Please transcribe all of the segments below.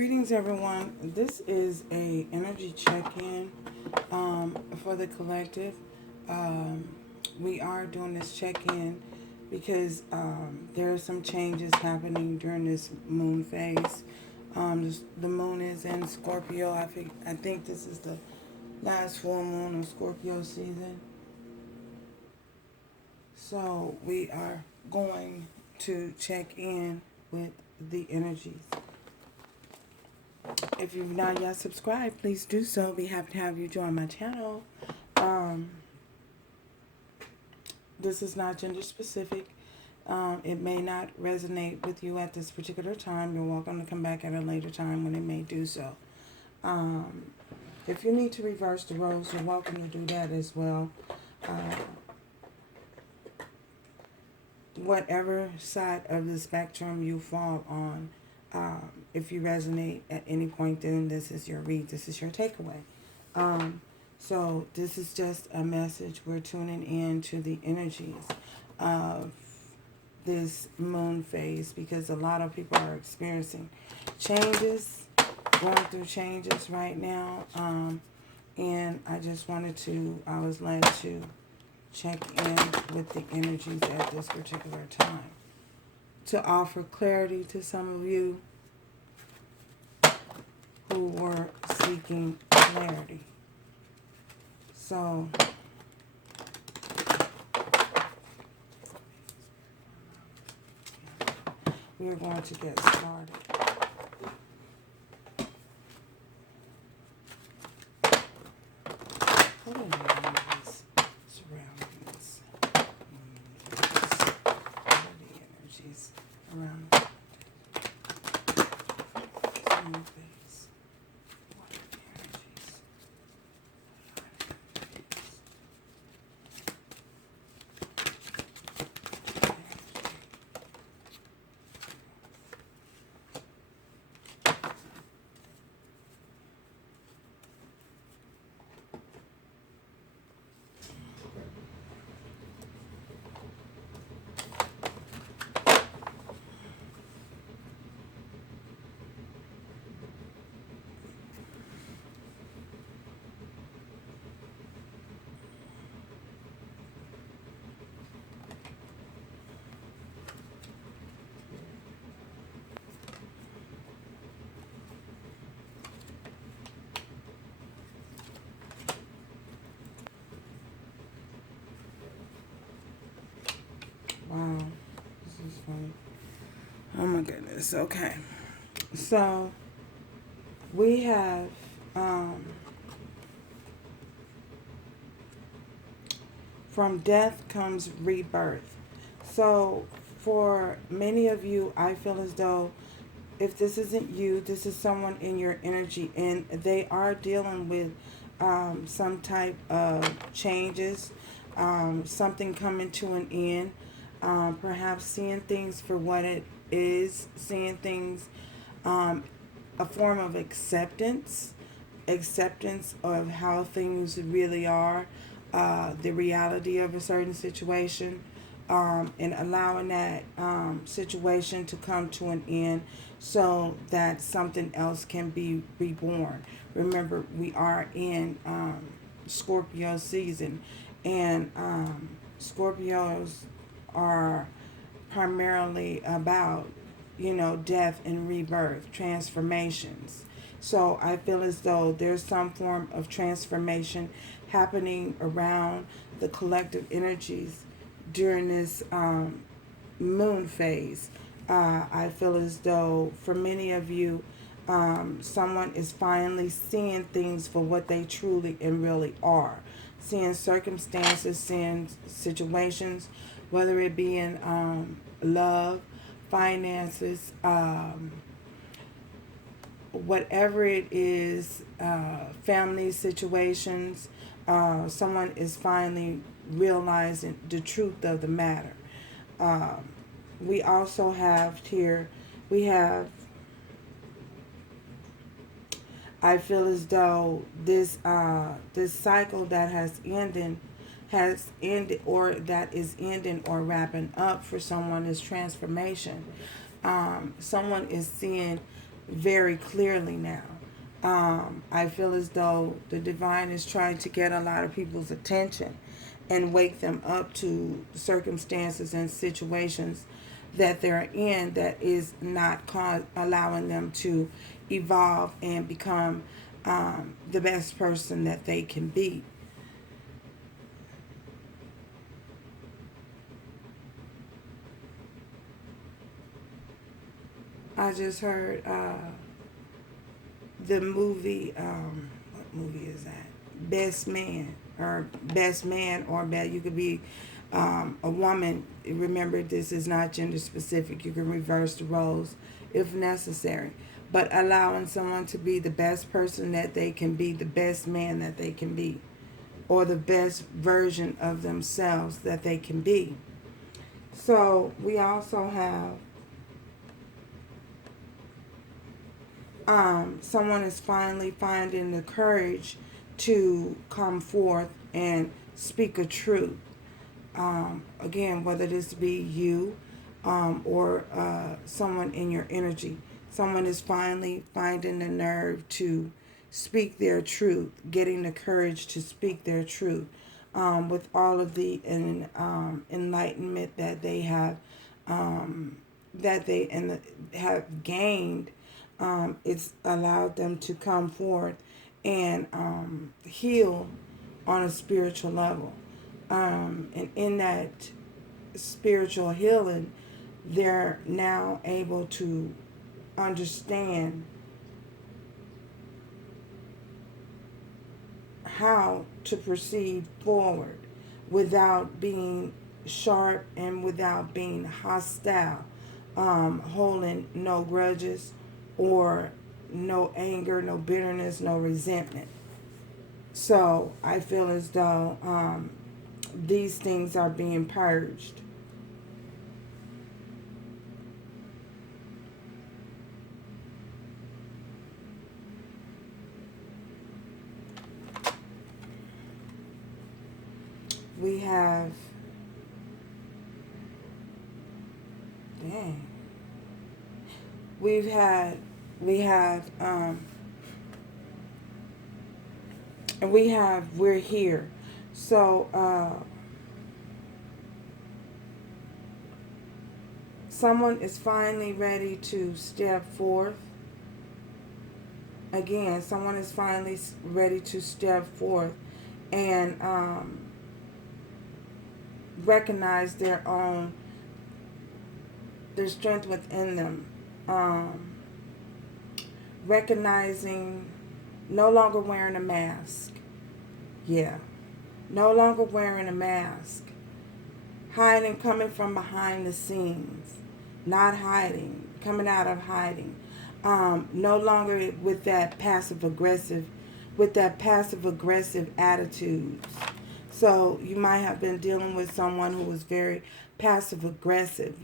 Greetings, everyone. This is a energy check-in for the collective. We are doing this check-in because there are some changes happening during this moon phase. The moon is in Scorpio. I think this is the last full moon of Scorpio season. So we are going to check in with the energies. If you've not yet subscribed, please do so. Be happy to have you join my channel. This is not gender specific. It may not resonate with you at this particular time. You're welcome to come back at a later time when it may do so. If you need to reverse the roles, you're welcome to do that as well. Whatever side of the spectrum you fall on, if you resonate at any point, then this is your read. This is your takeaway. So this is just a message. We're tuning in to the energies of this moon phase because a lot of people are experiencing changes, going through changes right now. And I was led to check in with the energies at this particular time to offer clarity to some of you who were seeking clarity. So we are going to get started. What are the surroundings? What are the energies around the moon phase? What are the energies? Wow, this is funny. Oh my goodness. Okay. So we have from death comes rebirth. So for many of you, I feel as though if this isn't you, this is someone in your energy and they are dealing with some type of changes, something coming to an end. Perhaps seeing things for what it is, seeing things, a form of acceptance of how things really are, the reality of a certain situation, and allowing that situation to come to an end so that something else can be reborn. Remember, we are in Scorpio season, and Scorpios are primarily about, death and rebirth, transformations. So I feel as though there's some form of transformation happening around the collective energies during this moon phase. I feel as though for many of you, someone is finally seeing things for what they truly and really are. Seeing circumstances, seeing situations, whether it be in love, finances, whatever it is, family situations, someone is finally realizing the truth of the matter. We also have here, I feel as though this cycle that has ended or that is ending or wrapping up for someone is transformation. Someone is seeing very clearly now. I feel as though the divine is trying to get a lot of people's attention and wake them up to circumstances and situations that they're in that is not allowing them to evolve and become the best person that they can be. I just heard the movie, what movie is that? Best Man, or Best Man, or you could be a woman. Remember, this is not gender specific. You can reverse the roles if necessary. But allowing someone to be the best person that they can be, the best man that they can be, or the best version of themselves that they can be. So we also have someone is finally finding the courage to come forth and speak a truth. Again, whether this be you or someone in your energy, someone is finally finding the nerve to speak their truth, getting the courage to speak their truth with all of the enlightenment that they have have gained. It's allowed them to come forth and heal on a spiritual level. And in that spiritual healing, they're now able to understand how to proceed forward without being sharp and without being hostile, holding no grudges or no anger, no bitterness, no resentment. So I feel as though these things are being purged. We have, dang, we have, we're here. So, someone is finally ready to step forth. Again, someone is finally ready to step forth and recognize their strength within them. Recognizing no longer wearing a mask. Yeah. No longer wearing a mask. Hiding, coming from behind the scenes. Not hiding. Coming out of hiding. No longer with that passive aggressive attitudes. So you might have been dealing with someone who was very passive aggressive,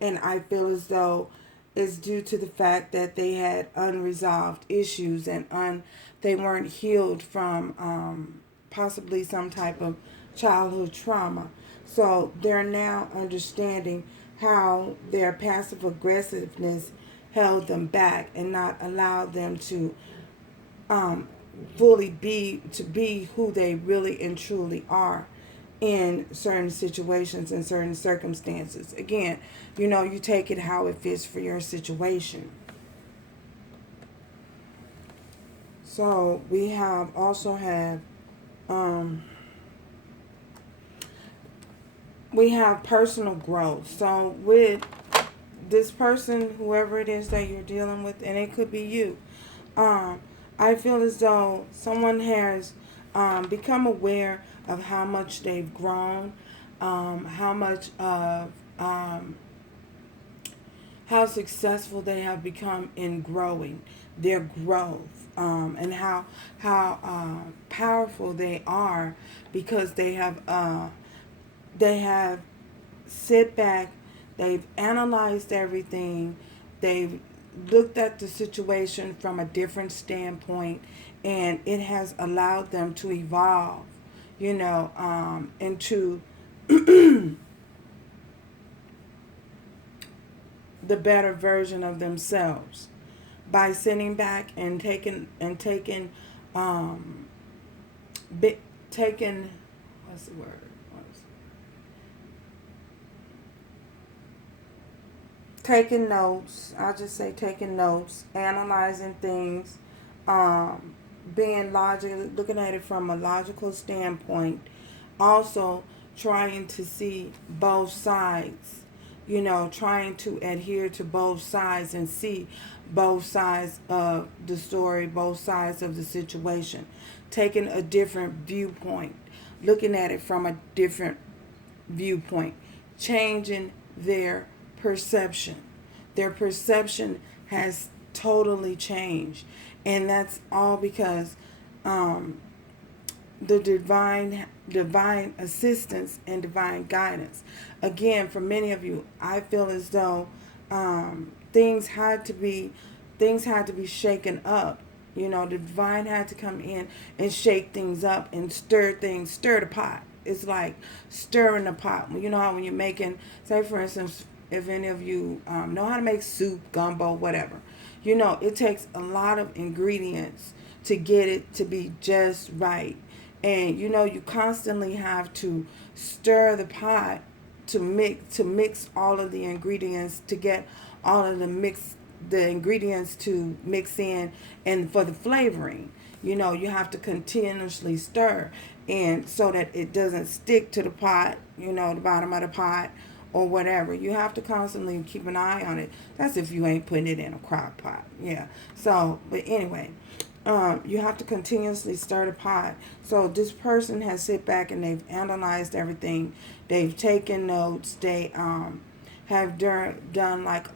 and I feel as though it's due to the fact that they had unresolved issues and they weren't healed from possibly some type of childhood trauma. So they're now understanding how their passive aggressiveness held them back and not allowed them to fully be who they really and truly are in certain situations and certain circumstances. Again, you take it how it fits for your situation. So we have personal growth. So with this person, whoever it is that you're dealing with, and it could be you, I feel as though someone has become aware of how much they've grown, how much of how successful they have become in growing, their growth, and how powerful they are because they have sit back, they've analyzed everything, they've looked at the situation from a different standpoint, and it has allowed them to evolve, into the better version of themselves by sitting back and um taking what's the word? Taking notes. I'll just say taking notes, analyzing things, um, being logical, looking at it from a logical standpoint. Also, trying to see both sides. Trying to adhere to both sides and see both sides of the story, both sides of the situation. Taking a different viewpoint, looking at it from a different viewpoint, changing their perception. Their perception has totally changed. And that's all because um, the divine assistance and divine guidance. Again, for many of you, I feel as though things had to be shaken up. The divine had to come in and shake things up and stir the pot. It's like stirring the pot. You know how when you're making, say for instance, if any of you know how to make soup, gumbo, whatever, it takes a lot of ingredients to get it to be just right. And you constantly have to stir the pot to mix all of the ingredients, to get all of the ingredients to mix in, and for the flavoring, you have to continuously stir, and so that it doesn't stick to the pot, the bottom of the pot or whatever. You have to constantly keep an eye on it. That's if you ain't putting it in a crock pot. Yeah. So, but anyway, you have to continuously stir the pot. So this person has sit back and they've analyzed everything. They've taken notes. They have done like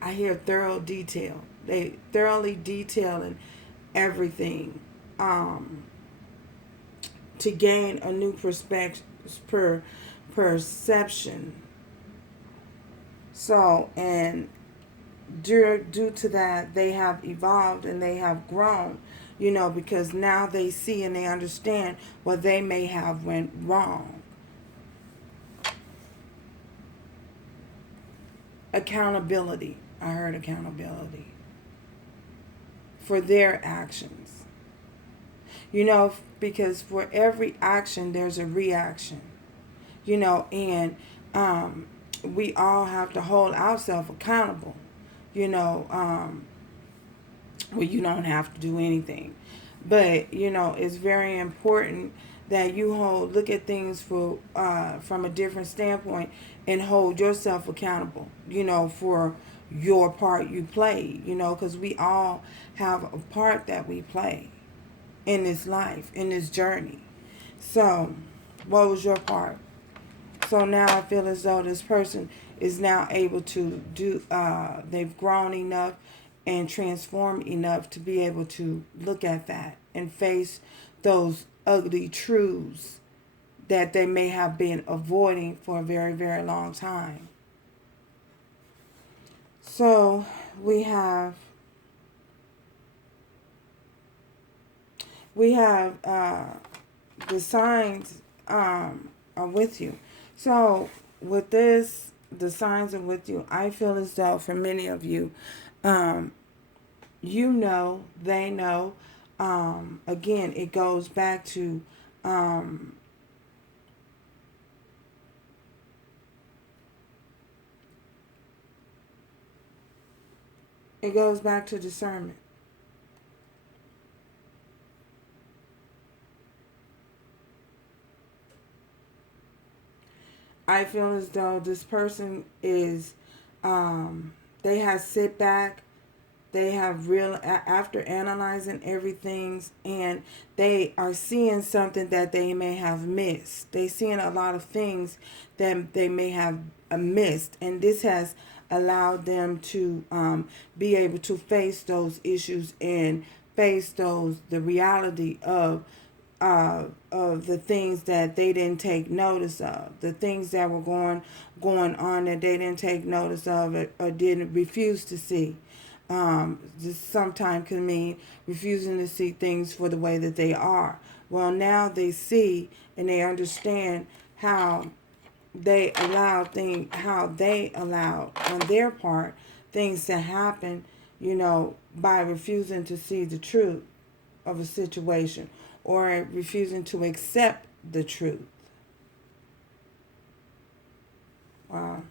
I hear thorough detail. They thoroughly detailing everything to gain a new perception. So, and due to that, they have evolved and they have grown, because now they see and they understand what they may have went wrong. Accountability. I heard accountability for their actions. Because for every action, there's a reaction. And we all have to hold ourselves accountable. Well, you don't have to do anything. But, it's very important that you look at things from a different standpoint and hold yourself accountable, for your part you play, because we all have a part that we play in this life, in this journey. So, what was your part? So now I feel as though this person is now able to do, they've grown enough and transformed enough to be able to look at that and face those ugly truths that they may have been avoiding for a very, very long time. So we have the signs are with you. So with this, the signs are with you. I feel as though for many of you, they know. Again, it goes back to discernment. I feel as though this person is, they have sit back, they have after analyzing everything, and they are seeing something that they may have missed. They're seeing a lot of things that they may have missed, and this has allowed them to be able to face those issues and face the reality of the things that they didn't take notice of, the things that were going on that they didn't take notice of, or didn't refuse to see. This sometimes can mean refusing to see things for the way that they are. Well, now they see and they understand how they allowed how they allowed on their part things to happen, by refusing to see the truth of a situation or refusing to accept the truth. Wow.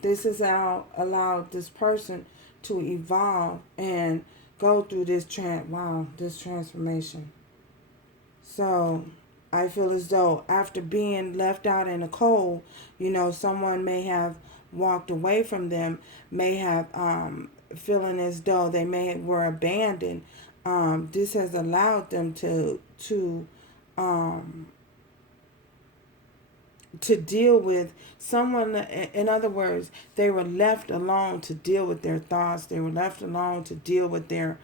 This has allowed this person to evolve and go through this transformation. So I feel as though after being left out in the cold, someone may have walked away from them, may have feeling as though they were abandoned. This has allowed them to deal with someone. In other words, they were left alone to deal with their thoughts. They were left alone to deal with their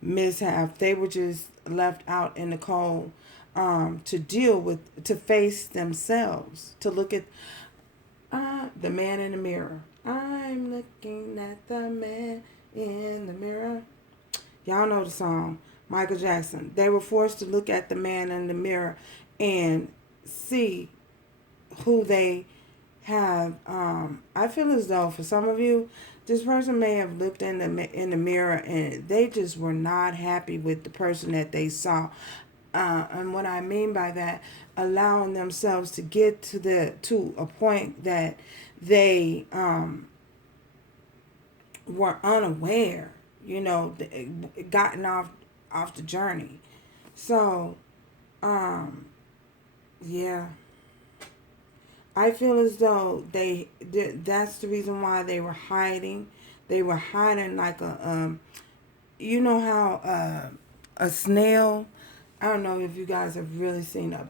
mishap. They were just left out in the cold, to face themselves, to look at the man in the mirror. I'm looking at the man in the mirror. Y'all know the song, Michael Jackson. They were forced to look at the man in the mirror and see who they have. I feel as though for some of you, this person may have looked in the mirror and they just were not happy with the person that they saw. And what I mean by that, allowing themselves to get to a point that they were unaware, gotten off the journey. So, yeah. I feel as though that's the reason why they were hiding. They were hiding like how a snail. I don't know if you guys have really seen a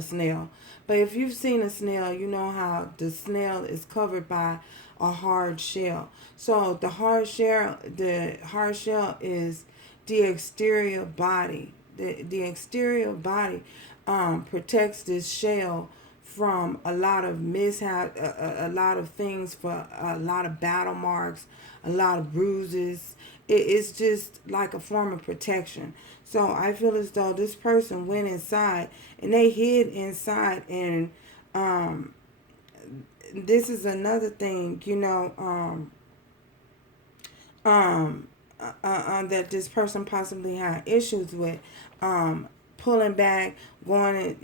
snail, but if you've seen a snail, you know how the snail is covered by a hard shell. So the hard shell is the exterior body. The exterior body protects this shell from a lot of mishap, a lot of things, for a lot of battle marks, a lot of bruises. It's just like a form of protection. So I feel as though this person went inside and they hid inside, and this is another thing, that this person possibly had issues with, pulling back, going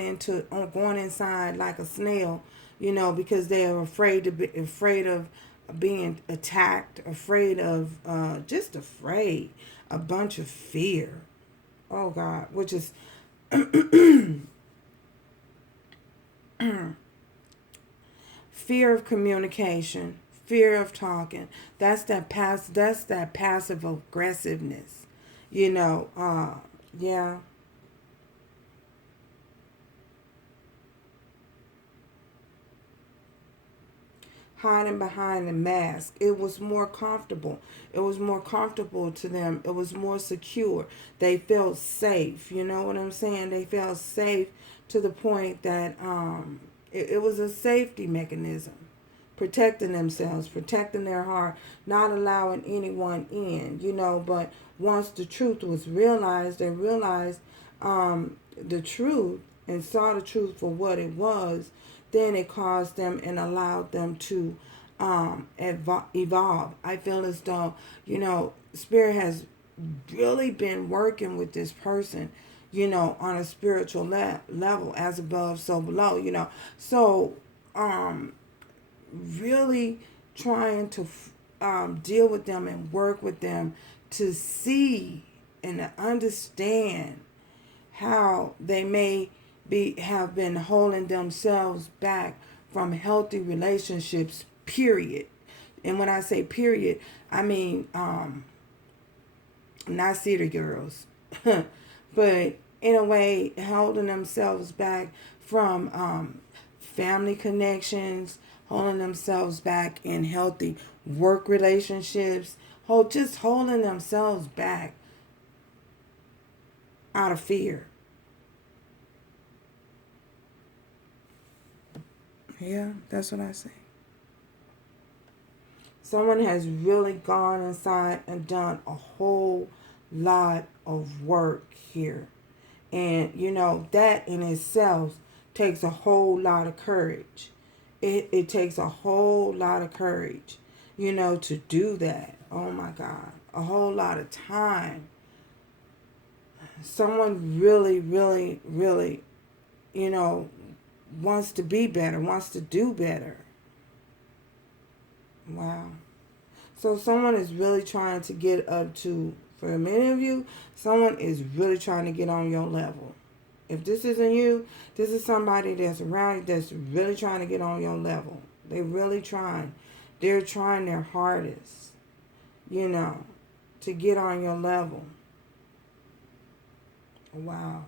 inside like a snail, because they are afraid of being attacked, afraid of a bunch of fear. Oh God, which is fear of communication, fear of talking. That's that passive aggressiveness. Yeah. Hiding behind the mask. It was more comfortable. It was more comfortable to them. It was more secure. They felt safe. You know what I'm saying? They felt safe to the point that it was a safety mechanism. Protecting themselves, protecting their heart, not allowing anyone in, but once the truth was realized, they realized the truth and saw the truth for what it was. Then it caused them and allowed them to evolve. I feel as though, Spirit has really been working with this person, on a spiritual level, as above, so below, So, really trying to deal with them and work with them to see and to understand how they may have been holding themselves back from healthy relationships, period. And when I say period, I mean not city girls, but in a way holding themselves back from family connections, holding themselves back in healthy work relationships, just holding themselves back out of fear. Yeah, that's what I say. Someone has really gone inside and done a whole lot of work here. And, you know, that in itself takes a whole lot of courage. It takes a whole lot of courage, you know, to do that. Oh my God. A whole lot of time. Someone really, really, really, you know, wants to be better, wants to do better. Wow. So someone is really trying to get up to, for many of you, someone is really trying to get on your level. If this isn't you, this is somebody that's around you that's really trying to get on your level. They're really trying. They're trying their hardest, you know, to get on your level. Wow.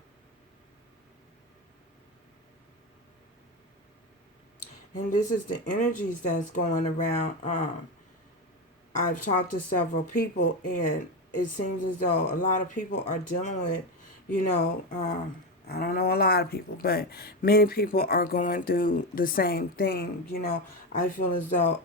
And this is the energies that's going around. I've talked to several people, and it seems as though a lot of people are dealing with, you know, I don't know a lot of people, but many people are going through the same thing. You know, I feel as though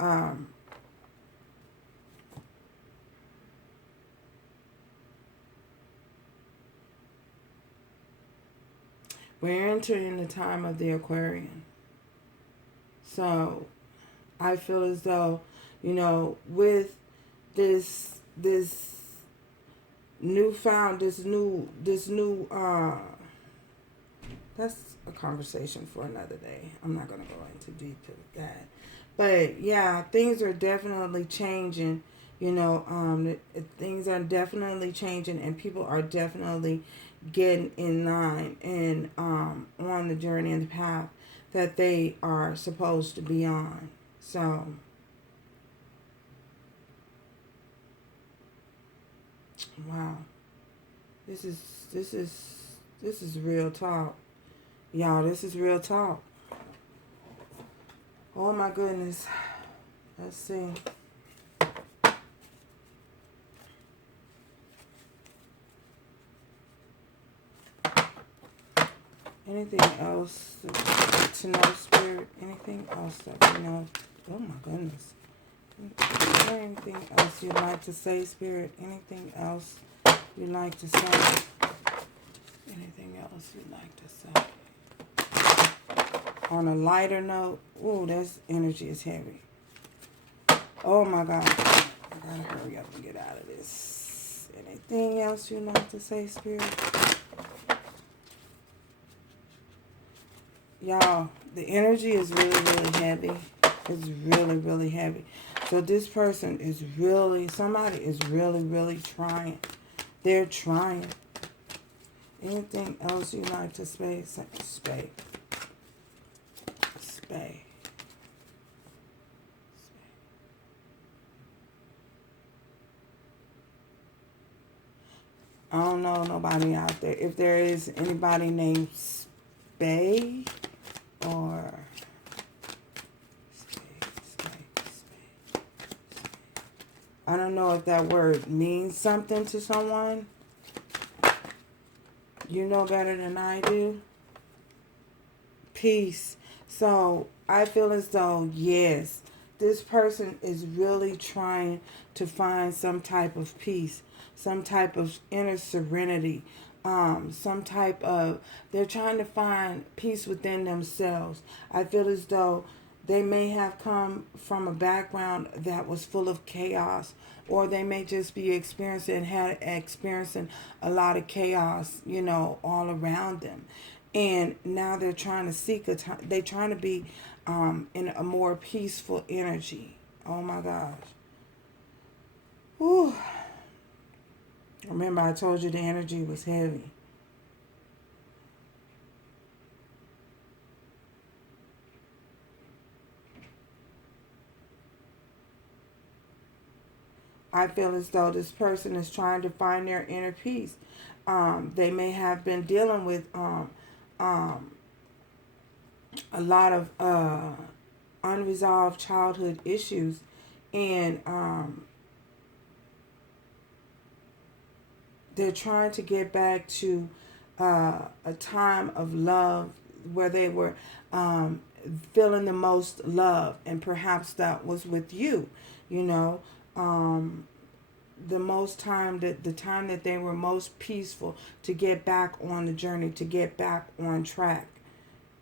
we're entering the time of the Aquarian. So I feel as though, you know, with this newfound, this new that's a conversation for another day. I'm not going to go into detail with that. But yeah, things are definitely changing. You know, things are definitely changing, and people are definitely getting in line and on the journey and the path that they are supposed to be on. So, wow, this is real talk, y'all. This is real talk. Oh my goodness. Let's see. Anything else to know, Spirit? Anything else that we know? Oh my goodness. Is there anything else you'd like to say, Spirit? Anything else you'd like to say? Anything else you'd like to say? On a lighter note, ooh, this energy is heavy. Oh my God. I gotta hurry up and get out of this. Anything else you'd like to say, Spirit? Y'all, the energy is really, really heavy. It's really, really heavy. So this person is really, somebody is really, really trying. They're trying. Anything else you'd like to say? Spay. I don't know nobody out there. If there is anybody named Spay or Spay. I don't know if that word means something to someone. You know better than I do. Peace. So I feel as though, yes, this person is really trying to find some type of peace, some type of inner serenity, some type of, they're trying to find peace within themselves. I feel as though they may have come from a background that was full of chaos, or they may just be experiencing a lot of chaos, you know, all around them. And now they're trying to seek they're trying to be in a more peaceful energy. Oh my gosh. Whew. Remember, I told you the energy was heavy. I feel as though this person is trying to find their inner peace. They may have been dealing with a lot of unresolved childhood issues, and they're trying to get back to a time of love where they were feeling the most love, and perhaps that was with you, you know. the most time, the time that they were most peaceful, to get back on the journey, to get back on track.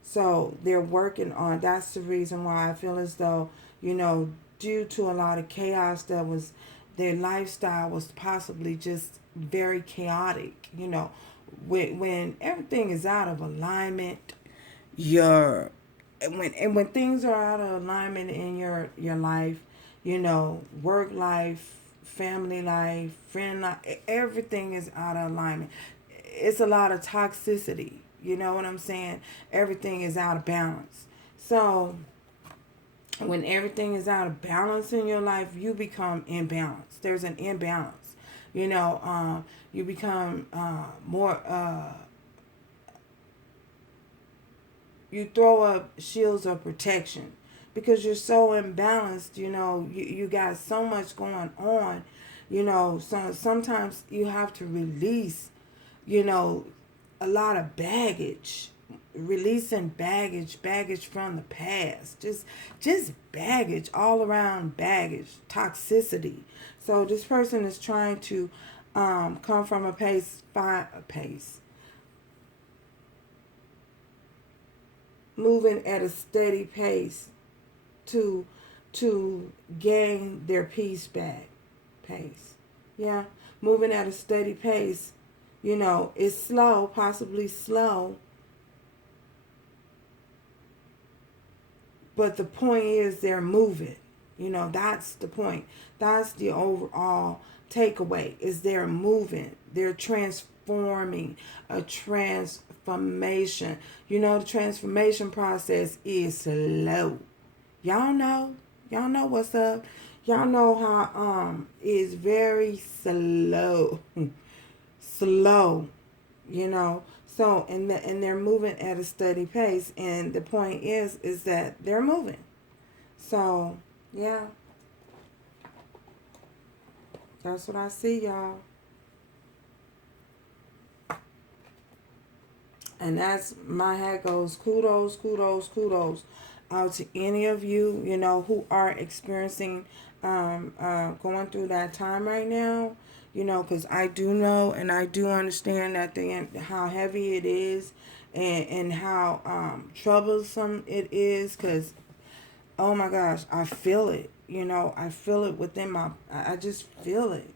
So they're working on, that's the reason why I feel as though, due to a lot of chaos that was, their lifestyle was possibly just very chaotic. When everything is out of alignment, your when things are out of alignment in your life, work life, family life, friend life, everything is out of alignment. It's a lot of toxicity. You know what I'm saying? Everything is out of balance. So when everything is out of balance in your life, you become imbalanced. There's an imbalance. You become more. You throw up shields of protection because you're so imbalanced. You got so much going on. So sometimes you have to release. A lot of baggage, releasing baggage from the past, just baggage, all around baggage, toxicity. So this person is trying to come from a pace, moving at a steady pace to gain their peace back. Yeah, moving at a steady pace. It's slow, possibly slow. But the point is they're moving. That's the point. That's the overall takeaway, is they're moving. They're transforming, a transformation. The transformation process is slow. Y'all know what's up. Y'all know how it's very slow. So and they're moving at a steady pace, and the point is that they're moving. So yeah, that's what I see, y'all. And that's my hat goes kudos out to any of you who are experiencing going through that time right now. Because I do know and I do understand that how heavy it is, and how troublesome it is. Because, oh my gosh, I feel it. I feel it within I just feel it.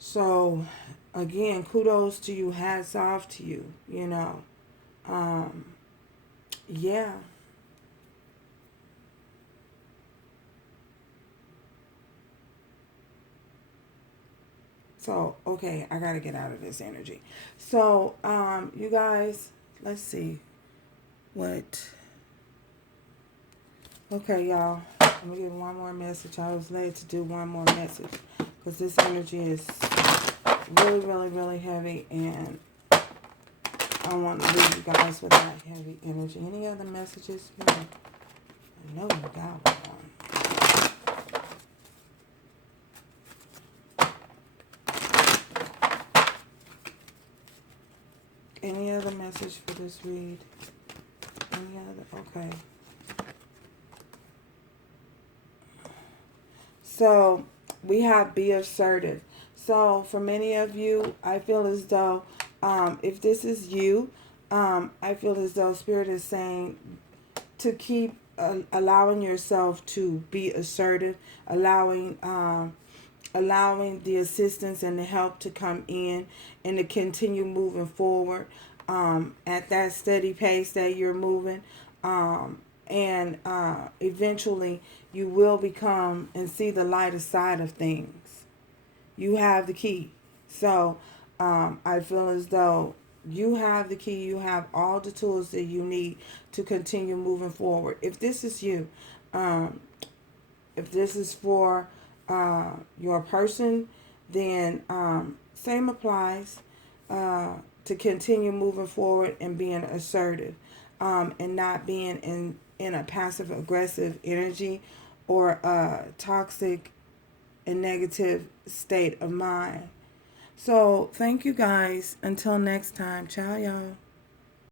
So, again, kudos to you. Hats off to you. Yeah. So, okay, I got to get out of this energy. So, you guys, let's see what. Okay, y'all, let me give one more message. I was led to do one more message because this energy is really, really, really heavy, and I want to leave you guys with that heavy energy. Any other messages? I know you got one. Any other message for this read? Any other? Okay. So we have be assertive. So for many of you, I feel as though if this is you, I feel as though Spirit is saying to keep allowing yourself to be assertive, allowing the assistance and the help to come in, and to continue moving forward at that steady pace that you're moving. And eventually you will become and see the lighter side of things. You have the key. So I feel as though you have the key. You have all the tools that you need to continue moving forward. If this is you, if this is for your person, then same applies to continue moving forward and being assertive, and not being in a passive aggressive energy or a toxic and negative state of mind. So thank you guys. Until next time. Ciao, y'all.